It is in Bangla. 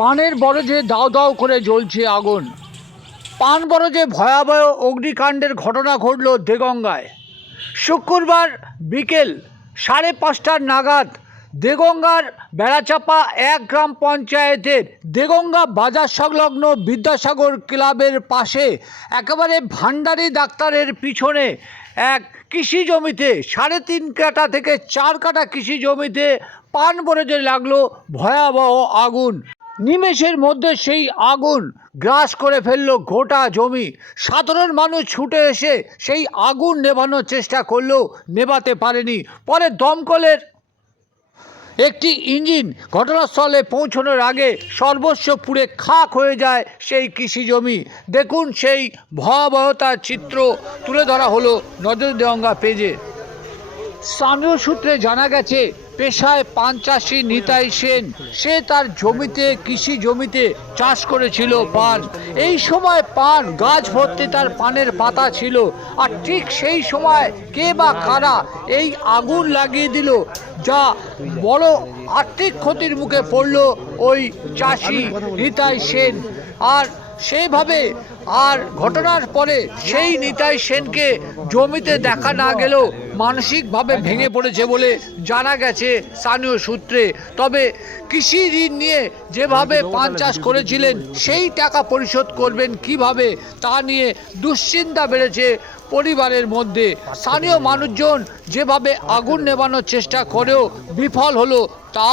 পানের বরজে দাউ দাউ করে জ্বলছে আগুন। পান বরজে ভয়াবহ অগ্নিকাণ্ডের ঘটনা ঘটল দেগঙ্গায়। শুক্রবার বিকেল 5:30 নাগাদ দেগঙ্গার বেড়াচাপা 1 গ্রাম পঞ্চায়েতের দেগঙ্গা বাজার সংলগ্ন বিদ্যাসাগর ক্লাবের পাশে একেবারে ভান্ডারি ডাক্তারের পিছনে এক কৃষি জমিতে 3.5 কাঠা থেকে 4 কাঠা কৃষি জমিতে পান বরজে লাগলো ভয়াবহ আগুন। নিমেষের মধ্যে সেই আগুন গ্রাস করে ফেললো গোটা জমি। সাধারণ মানুষ ছুটে এসে সেই আগুন নেভানোর চেষ্টা করলেও নেভাতে পারেনি। পরে দমকলের একটি ইঞ্জিন ঘটনাস্থলে পৌঁছানোর আগে সর্বস্ব পুড়ে খাক হয়ে যায় সেই কৃষি জমি। দেখুন সেই ভয়াবহতার চিত্র তুলে ধরা হলো নজর দেওয়া পেজে। স্থানীয় সূত্রে জানা গেছে, পেশায় পান চাষি নিতাই সেন, সে তার জমিতে কৃষি জমিতে চাষ করেছিল পান। এই সময় পান গাছ ভর্তি তার পানের পাতা ছিল, আর ঠিক সেই সময় কে বা কারা এই আগুন লাগিয়ে দিল, যা বড় আর্থিক ক্ষতির মুখে পড়ল ওই চাষি নিতাই সেন। আর সেইভাবে আর ঘটনার পরে সেই নিতাই সেনকে জমিতে দেখা না গেলেও মানসিকভাবে ভেঙে পড়েছে বলে জানা গেছে স্থানীয় সূত্রে। তবে কৃষি ঋণ নিয়ে যেভাবে পান চাষ করেছিলেন সেই টাকা পরিশোধ করবেন কিভাবে তা নিয়ে দুশ্চিন্তা বেড়েছে পরিবারের মধ্যে। স্থানীয় মানুষজন যেভাবে আগুন নেভানোর চেষ্টা করেও বিফল হলো তা